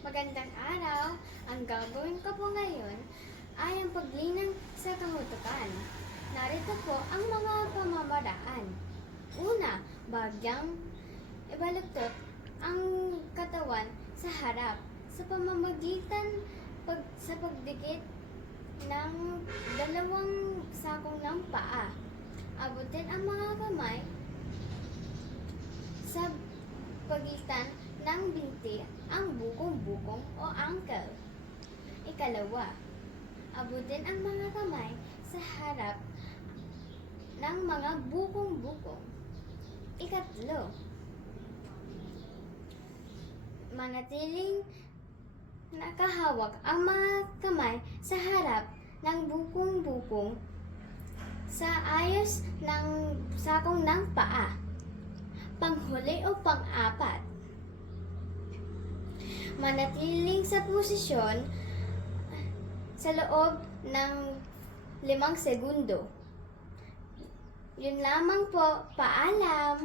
Magandang araw! Ang gagawin ko po ngayon ay ang paglinang sa kahutukan. Narito po ang mga pamamaraan. Una, bagyang ibaluktot ang katawan sa harap sa pamamagitan sa pagdikit ng dalawang sakong ng paa. Abutin ang mga kamay sa pagitan ng binti ang bukong-bukong o ankle. Ikalawa, abutin ang mga kamay sa harap ng mga bukong-bukong. Ikatlo, manatiling nakahawak ang mga kamay sa harap ng bukong-bukong sa ayos ng sakong ng paa. Panghuli o pang-apat, manatiling sa posisyon sa loob ng 5 segundo. Yun lamang po. Paalam!